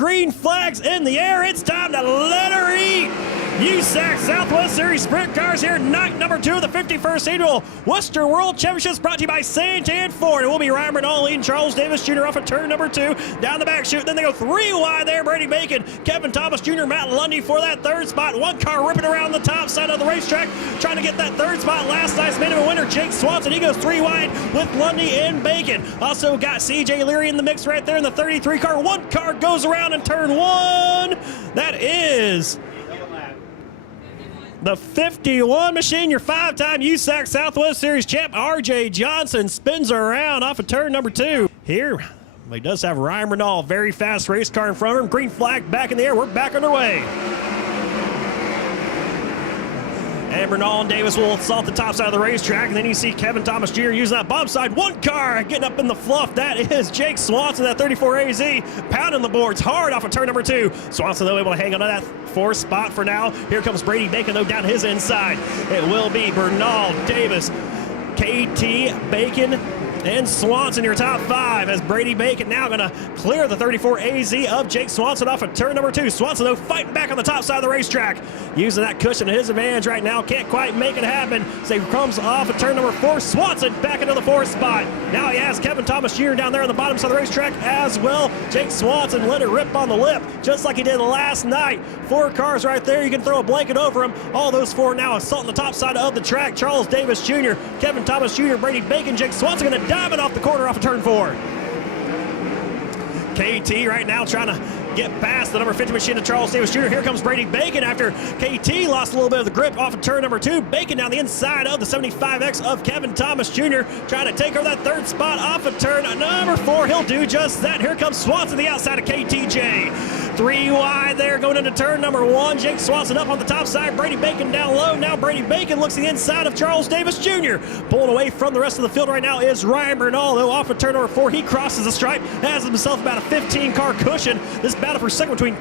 Green flags in the air. It's time to let her eat. USAC Southwest Series Sprint Cars here, night number 2 of the 51st Annual Worcester World Championships, brought to you by Santan Ford. It will be Ryan Bernal leading Charles Davis Jr. off of turn number 2, down the back chute. Then they go 3 wide there. Brady Bacon, Kevin Thomas Jr., Matt Lundy for that third spot. One car ripping around the top side of the racetrack, trying to get that third spot. Last night's minimum winner, Jake Swanson. He goes 3 wide with Lundy and Bacon. Also got CJ Leary in the mix right there in the 33 car. One car goes around in turn 1. That is the 51 machine, your 5-time USAC Southwest Series champ, R.J. Johnson, spins around off of turn number 2. Here, he does have Ryan Bernal, very fast race car in front of him. Green flag back in the air. We're back underway. And Bernal and Davis will assault the top side of the racetrack. And then you see Kevin Thomas Jr. using that bottom side. One car getting up in the fluff. That is Jake Swanson, that 34 AZ, pounding the boards hard off of turn number 2. Swanson, though, able to hang on to that 4th spot for now. Here comes Brady Bacon, though, down his inside. It will be Bernal, Davis, KT, Bacon, and Swanson, your top 5, as Brady Bacon now going to clear the 34 AZ of Jake Swanson off of turn number 2. Swanson, though, fighting back on the top side of the racetrack, using that cushion to his advantage right now. Can't quite make it happen. So he comes off of turn number 4. Swanson back into the 4th spot. Now he has Kevin Thomas Jr. down there on the bottom side of the racetrack as well. Jake Swanson let it rip on the lip, just like he did last night. 4 cars right there. You can throw a blanket over them. All those 4 now assaulting the top side of the track. Charles Davis Jr., Kevin Thomas Jr., Brady Bacon, Jake Swanson going to dive it off the corner off of turn 4. KT right now trying to get past the number 50 machine of Charles Davis Jr. Here comes Brady Bacon after KT lost a little bit of the grip off of turn number 2. Bacon down the inside of the 75X of Kevin Thomas Jr. trying to take over that 3rd spot off of turn number 4. He'll do just that. Here comes Swanson, the outside of KTJ. 3 wide there going into turn number 1. Jake Swanson up on the top side. Brady Bacon down low. Now Brady Bacon looks to the inside of Charles Davis Jr. Pulling away from the rest of the field right now is Ryan Bernal, though, off of turn number 4. He crosses the stripe, has himself about a 15-car cushion. This battle for second between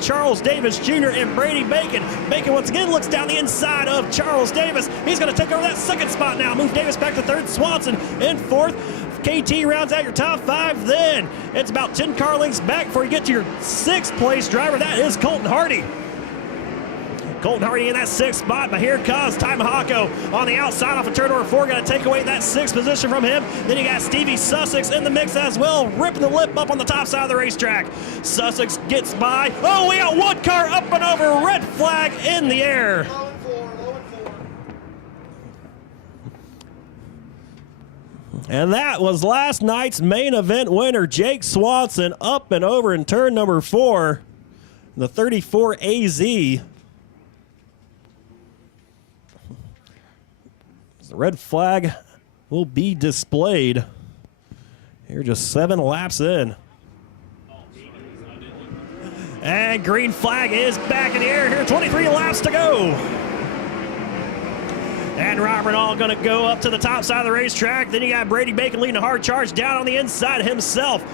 Charles Davis Jr. and Brady Bacon. Bacon once again looks down the inside of Charles Davis. He's going to take over that 2nd spot now. Move Davis back to 3rd. Swanson in 4th. KT rounds out your top 5. Then it's about 10 car lengths back before you get to your 6th place driver. That is Colton Hardy. Colton Hardy in that 6th spot, but here comes Ty Mahako on the outside off of turn number 4, going to take away that 6th position from him. Then you got Stevie Sussex in the mix as well, ripping the lip up on the top side of the racetrack. Sussex gets by. Oh, we got 1 car up and over, red flag in the air. And that was last night's main event winner, Jake Swanson, up and over in turn number 4, the 34 AZ. The red flag will be displayed here just 7 laps in. And green flag is back in the air here, 23 laps to go. And Ryan Bernal going to go up to the top side of the racetrack. Then you got Brady Bacon leading a hard charge down on the inside himself.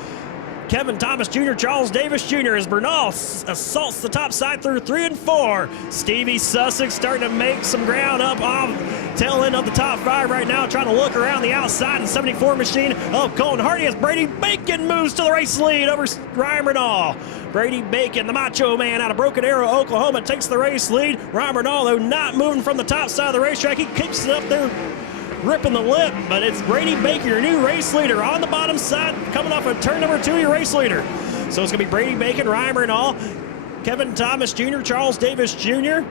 Kevin Thomas Jr., Charles Davis Jr. as Bernal assaults the top side through 3 and 4. Stevie Sussex starting to make some ground up off tail end of the top 5 right now, trying to look around the outside. The 74 machine of Colton Hardy as Brady Bacon moves to the race lead over Ryan Bernal. Brady Bacon, the Macho Man out of Broken Arrow, Oklahoma, takes the race lead. Ryan Bernal, though, not moving from the top side of the racetrack. He keeps it up there, ripping the lip, but it's Brady Bacon, your new race leader, on the bottom side, coming off of turn number 2, your race leader. So it's going to be Brady Bacon, Ryan Bernal, Kevin Thomas Jr., Charles Davis Jr.,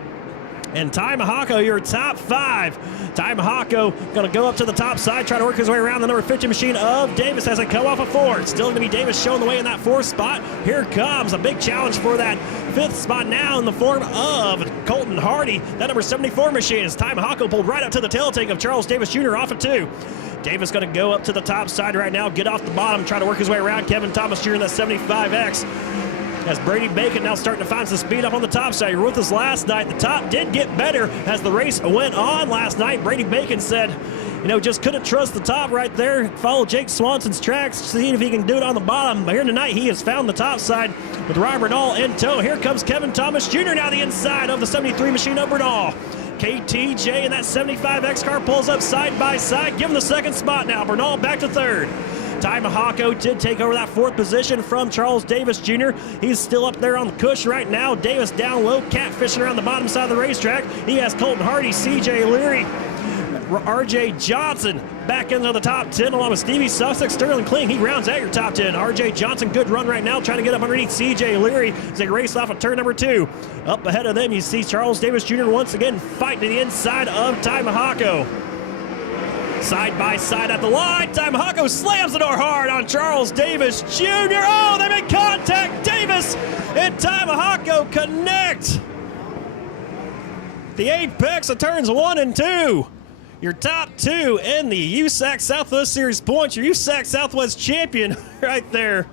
and Ty Mahako, your top 5. Ty Mahako going to go up to the top side, try to work his way around the number 50 machine of Davis as they come off of 4. Still going to be Davis showing the way in that 4th spot. Here comes a big challenge for that 5th spot now in the form of Colton Hardy. That number 74 machine is Ty Mahako pulled right up to the tail tank of Charles Davis Jr. off of 2. Davis going to go up to the top side right now, get off the bottom, try to work his way around Kevin Thomas Jr. in that 75X. As Brady Bacon now starting to find some speed up on the top side. You were with us last night. The top did get better as the race went on last night. Brady Bacon said, you know, just couldn't trust the top right there. Follow Jake Swanson's tracks, see if he can do it on the bottom. But here tonight, he has found the top side with Ryan Bernal in tow. Here comes Kevin Thomas Jr. now the inside of the 73 machine of Bernal. KTJ in that 75X car pulls up side by side, give him the 2nd spot now. Bernal back to 3rd. Ty Mahako did take over that 4th position from Charles Davis Jr. He's still up there on the cushion right now. Davis down low, catfishing around the bottom side of the racetrack. He has Colton Hardy, CJ Leary, RJ Johnson back into the top 10 along with Stevie Sussex. Sterling Kling, he rounds out your top 10. RJ Johnson, good run right now, trying to get up underneath CJ Leary as they race off of turn number 2. Up ahead of them, you see Charles Davis Jr. once again fighting to the inside of Ty Mahako. Side by side at the line, Ty Mahako slams the door hard on Charles Davis Jr. Oh, they make contact. Davis and Ty Mahako connect. The apex of turns 1 and 2. Your top 2 in the USAC Southwest Series points. Your USAC Southwest champion right there.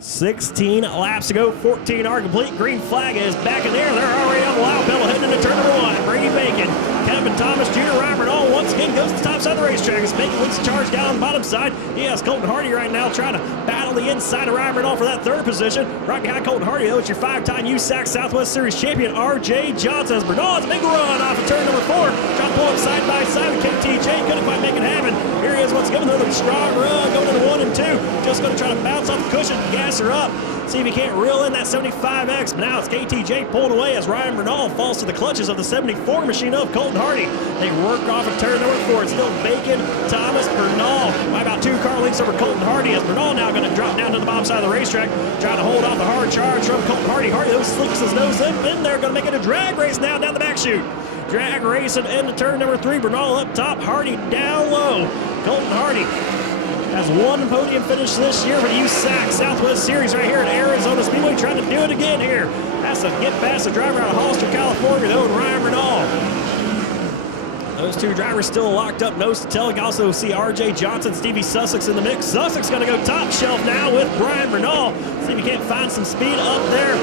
16 laps to go, 14 are complete. Green flag is back in the air. They're already on the lap pedal heading into turn number 1. Brady Bacon, Kevin Thomas Jr., Robert All once again goes to the top side of the racetrack. As Bacon leads the charge down on the bottom side. He has Colton Hardy right now trying to battle the inside of Robert All for that 3rd position. Right behind Colton Hardy, though, it's your 5-time USAC Southwest Series champion, RJ Johnson. As Bernard's big run off of turn number 4. Trying to pull up side by side with KTJ. Couldn't quite make it happen. Here he is once again, another strong run going into 1 and 2. Just going to try to bounce off the cushion, gas her up. See if he can't reel in that 75X, but now it's KTJ pulled away as Ryan Bernal falls to the clutches of the 74 machine of Colton Hardy. They work off of turn number 4. It's still Bacon, Thomas, Bernal by about 2 car lengths over Colton Hardy, as Bernal now going to drop down to the bottom side of the racetrack, trying to hold off the hard charge from Colton Hardy. Hardy, though, slicks his nose in there, going to make it a drag race now down the back chute. Drag racing into turn number 3. Bernal up top, Hardy down low. Colton Hardy has 1 podium finish this year for the USAC Southwest Series right here at Arizona Speedway, trying to do it again here. Has to get past the driver out of Hollister, California, though, and Ryan Bernal. Those 2 drivers still locked up, nose to tail. You also see RJ Johnson, Stevie Sussex in the mix. Sussex going to go top shelf now with Brian Bernal. See if he can't find some speed up there,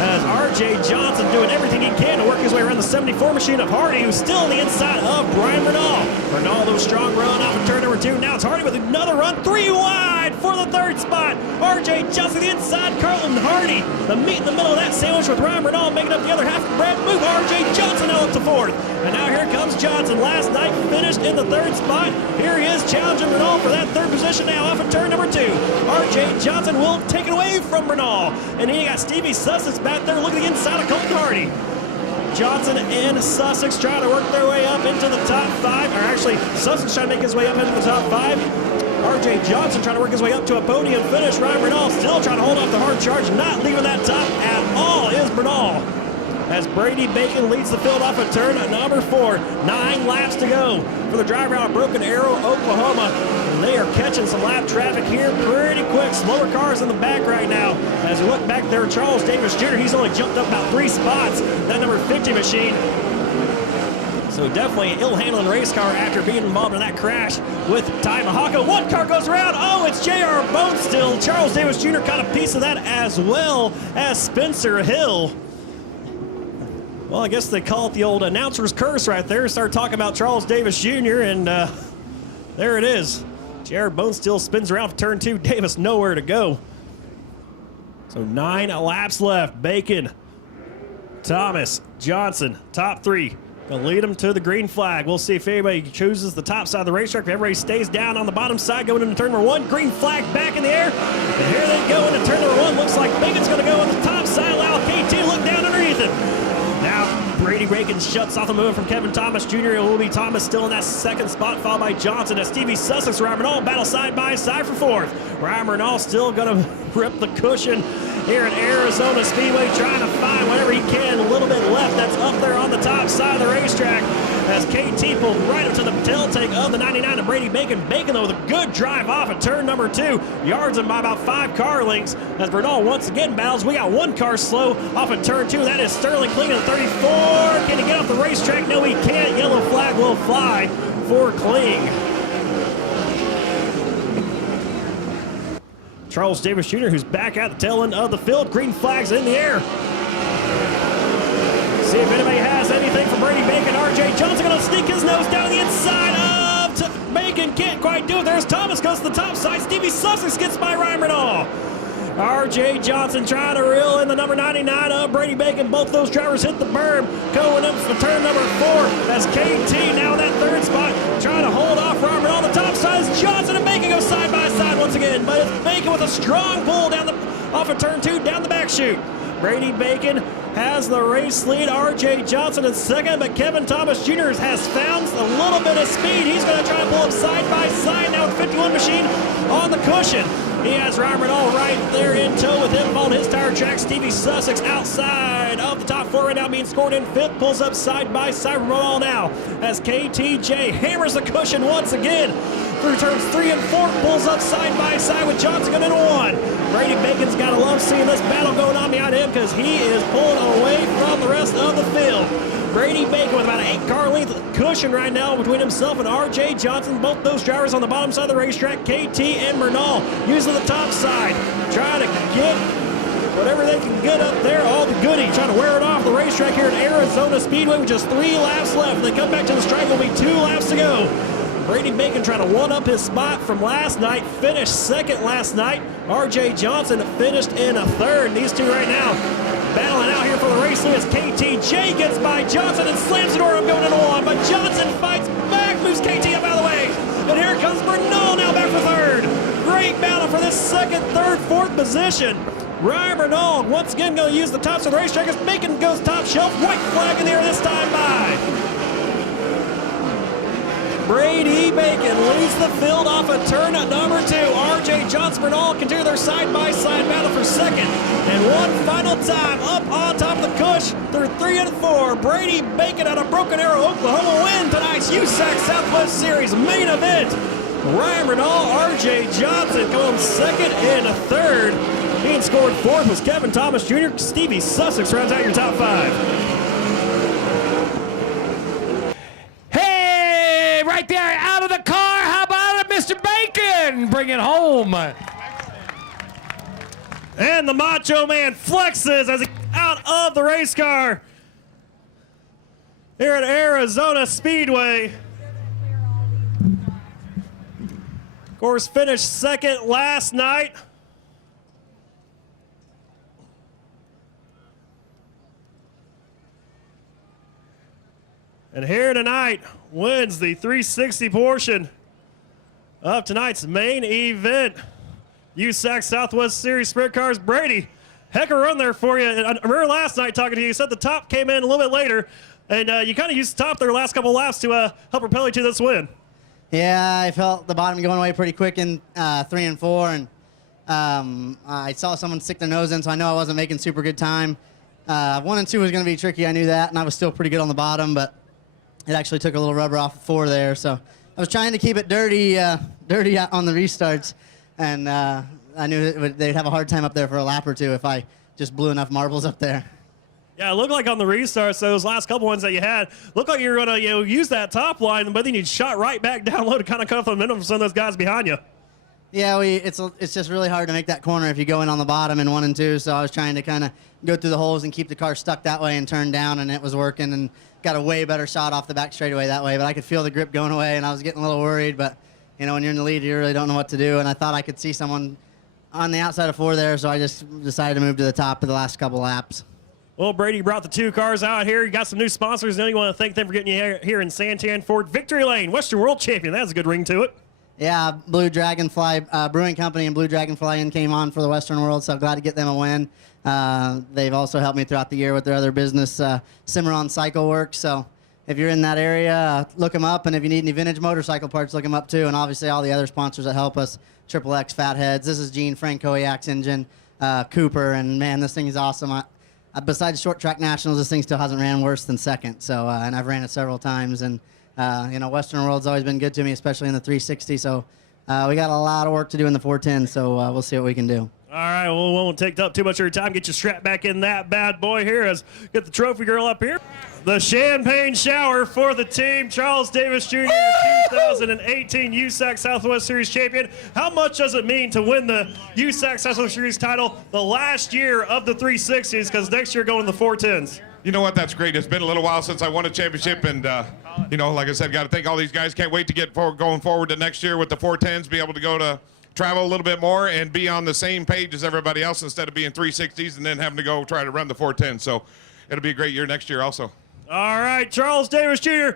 as RJ Johnson doing everything he can to work his way around the 74 machine of Hardy, who's still on the inside of Brian Bernal. Bernal, though, strong run off of turn number 2. Now it's Hardy with another run, 3 wide for the 3rd spot. RJ Johnson the inside, Carlton Hardy. The meat in the middle of that sandwich with Ryan Bernal making up the other half of the bread. Move RJ Johnson now up to 4th. And now here comes Johnson. Last night finished in the 3rd spot. Here he is challenging Bernal for that 3rd position now off of turn number 2. RJ Johnson will take it away from Bernal. And then you got Stevie Sussex back there looking inside of Colton Hardy. Johnson and Sussex trying to work their way up into the top 5. Or actually, Sussex trying to make his way up into the top 5. RJ Johnson trying to work his way up to a podium finish. Ryan Bernal still trying to hold off the hard charge, not leaving that top at all is Bernal. As Brady Bacon leads the field off of turn number 4. 9 laps to go for the driver out of Broken Arrow, Oklahoma. And they are catching some lap traffic here pretty quick. Slower cars in the back right now. As we look back there, Charles Davis Jr., he's only jumped up about 3 spots. That number 50 machine. So definitely an ill-handling race car after being involved in that crash with Ty Mahako. 1 car goes around. Oh, it's J.R. Bonestill. Charles Davis Jr. caught a piece of that, as well as Spencer Hill. Well, I guess they call it the old announcer's curse right there. Start talking about Charles Davis Jr., and there it is. Jared Bonestill spins around for turn 2. Davis nowhere to go. So 9 laps left. Bacon, Thomas, Johnson, top 3. Gonna lead them to the green flag. We'll see if anybody chooses the top side of the racetrack. If everybody stays down on the bottom side going into turn number 1. Green flag back in the air. And here they go into turn number 1. Looks like Bacon's gonna go on the top side. Allow KT to look down underneath him. Now, Brady Bacon shuts off the movement from Kevin Thomas Jr. It will be Thomas still in that 2nd spot, followed by Johnson. As Stevie Sussex, Ryan Bernal battle side by side for 4th. Ryan Bernal still going to rip the cushion here at Arizona Speedway, trying to find whatever he can. A little bit left that's up there on the top side of the racetrack. As KT pulled right up to the tail take of the 99 of Brady Bacon. Bacon, though, with a good drive off at turn number 2. Yards him by about 5 car lengths. As Bernal once again battles. We got 1 car slow off at turn 2. That is Sterling Kling at 34. Can he get off the racetrack? No, he can't. Yellow flag will fly for Kling. Charles Davis Jr., who's back at the tail end of the field. Green flags in the air. See if anybody has anything for Brady Bacon. RJ Johnson going to sneak his nose down the inside of Bacon. Can't quite do it. There's Thomas, goes to the top side. Stevie Sussex gets by Ryan Bernal. R.J. Johnson trying to reel in the number 99 of Brady Bacon. Both those drivers hit the berm. Going up for turn number 4. That's KT now in that third spot. Trying to hold off Robert on the top side. Johnson and Bacon go side by side once again. But it's Bacon with a strong pull down off of turn 2 down the back chute. Brady Bacon has the race lead. R.J. Johnson in second, but Kevin Thomas Jr. has found a little bit of speed. He's going to try to pull up side by side now with 51 machine on the cushion. He has Robert all right there in tow with him on his tire track. Stevie Sussex outside of the top 4 right now being scored in 5th. Pulls up side by side from all now as KTJ hammers the cushion once again. Through turns 3 and 4, pulls up side by side with Johnson going into 1. Brady Bacon's got to love seeing this battle going on behind him because he is pulling away from the rest of the field. Brady Bacon with about an 8-car length cushion right now between himself and R.J. Johnson. Both those drivers on the bottom side of the racetrack, KT and Bernal, using the top side, trying to get whatever they can get up there, all the goodie, trying to wear it off the racetrack here at Arizona Speedway with just 3 laps left. They come back to the stripe, will be 2 laps to go. Brady Bacon trying to one-up his spot from last night, finished second last night. R.J. Johnson finished in a third. These two right now battling out here for the race lead as KTJ gets by Johnson and slams the door up going into 1. But Johnson fights back, moves KT up out of the way. And here comes Bernal now back for third. Great battle for this second, third, fourth position. Ryan Bernal once again going to use the tops of the racetrack as Bacon goes top shelf. White flag in the air this time by Brady Bacon leads the field off of turn at number 2. R.J. Johnson Bernal continue their side-by-side battle for second. And one final time up on top of the cush through 3 and 4. Brady Bacon out of Broken Arrow, Oklahoma win tonight's USAC Southwest Series main event. Ryan Bernal, R.J. Johnson going second and third. Being scored 4th was Kevin Thomas Jr. Stevie Sussex rounds out your top 5. Right there, out of the car. How about it, Mr. Bacon? Bring it home. And the Macho Man flexes as he out of the race car here at Arizona Speedway. Of course, finished second last night. And here tonight wins the 360 portion of tonight's main event. USAC Southwest Series Sprint Cars. Brady, heck of a run there for you. I remember last night talking to you, you said the top came in a little bit later, and you kind of used the top there last couple laps to help propel you to this win. Yeah, I felt the bottom going away pretty quick in 3 and 4, and I saw someone stick their nose in, so I know I wasn't making super good time. 1 and 2 was going to be tricky, I knew that, and I was still pretty good on the bottom, but it actually took a little rubber off 4 there, so I was trying to keep it dirty on the restarts, and I knew they'd have a hard time up there for a lap or 2 if I just blew enough marbles up there. Yeah, it looked like on the restarts, those last couple ones that you had, looked like you were going to use that top line, but then you shot right back down low to kind of cut off the momentum from some of those guys behind you. Yeah, it's just really hard to make that corner if you go in on the bottom in 1 and 2, so I was trying to kind of go through the holes and keep the car stuck that way and turn down, and it was working, and got a way better shot off the back straightaway that way, but I could feel the grip going away, and I was getting a little worried, but, you know, when you're in the lead, you really don't know what to do, and I thought I could see someone on the outside of 4 there, so I just decided to move to the top of the last couple laps. Well, Brady brought the 2 cars out here. You got some new sponsors. Now you want to thank them for getting you here in Santan Ford. Victory Lane, Western World Champion. That has a good ring to it. Yeah, Blue Dragonfly Brewing Company and Blue Dragonfly Inn came on for the Western World, so I'm glad to get them a win. They've also helped me throughout the year with their other business, Cimarron Cycle Works. So if you're in that area, look them up. And if you need any vintage motorcycle parts, look them up too. And obviously all the other sponsors that help us, Triple X Fatheads. This is Gene Francoiac's engine, Cooper. And man, this thing is awesome. Besides short track nationals, this thing still hasn't ran worse than second. So, and I've ran it several times. And, you know, Western World's always been good to me, especially in the 360. So we got a lot of work to do in the 410. So we'll see what we can do. All right, well, we won't take up too much of your time. Get you strapped back in that bad boy here as get the trophy girl up here. The champagne shower for the team. Charles Davis Jr., 2018 USAC Southwest Series champion. How much does it mean to win the USAC Southwest Series title the last year of the 360s? Because next year going the 410s. You know what? That's great. It's been a little while since I won a championship, and you know, like I said, got to thank all these guys. Can't wait to get going forward to next year with the 410s. Be able to go to travel a little bit more and be on the same page as everybody else instead of being 360s and then having to go try to run the 410. So it'll be a great year next year also. All right, Charles Davis Jr.,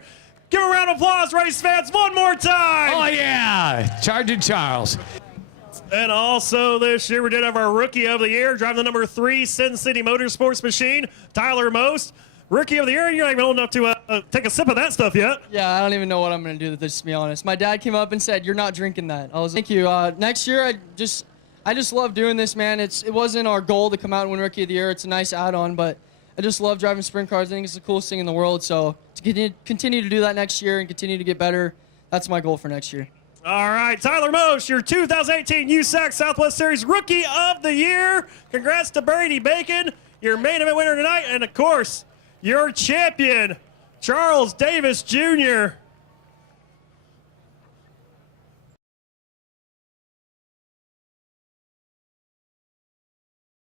give a round of applause, race fans, one more time. Oh, yeah. Charging Charles. And also this year we did have our Rookie of the Year, driving the number 3 Sin City Motorsports machine, Tyler Most. Rookie of the Year, you're not even old enough to take a sip of that stuff yet. Yeah, I don't even know what I'm going to do with this, to be honest. My dad came up and said, "You're not drinking that." I was like, "Thank you." Next year, I just love doing this, man. It wasn't our goal to come out and win Rookie of the Year. It's a nice add-on, but I just love driving sprint cars. I think it's the coolest thing in the world. So to continue to do that next year and continue to get better, that's my goal for next year. All right, Tyler Most, your 2018 USAC Southwest Series Rookie of the Year. Congrats to Brady Bacon, your main event winner tonight, and of course, your champion, Charles Davis Jr.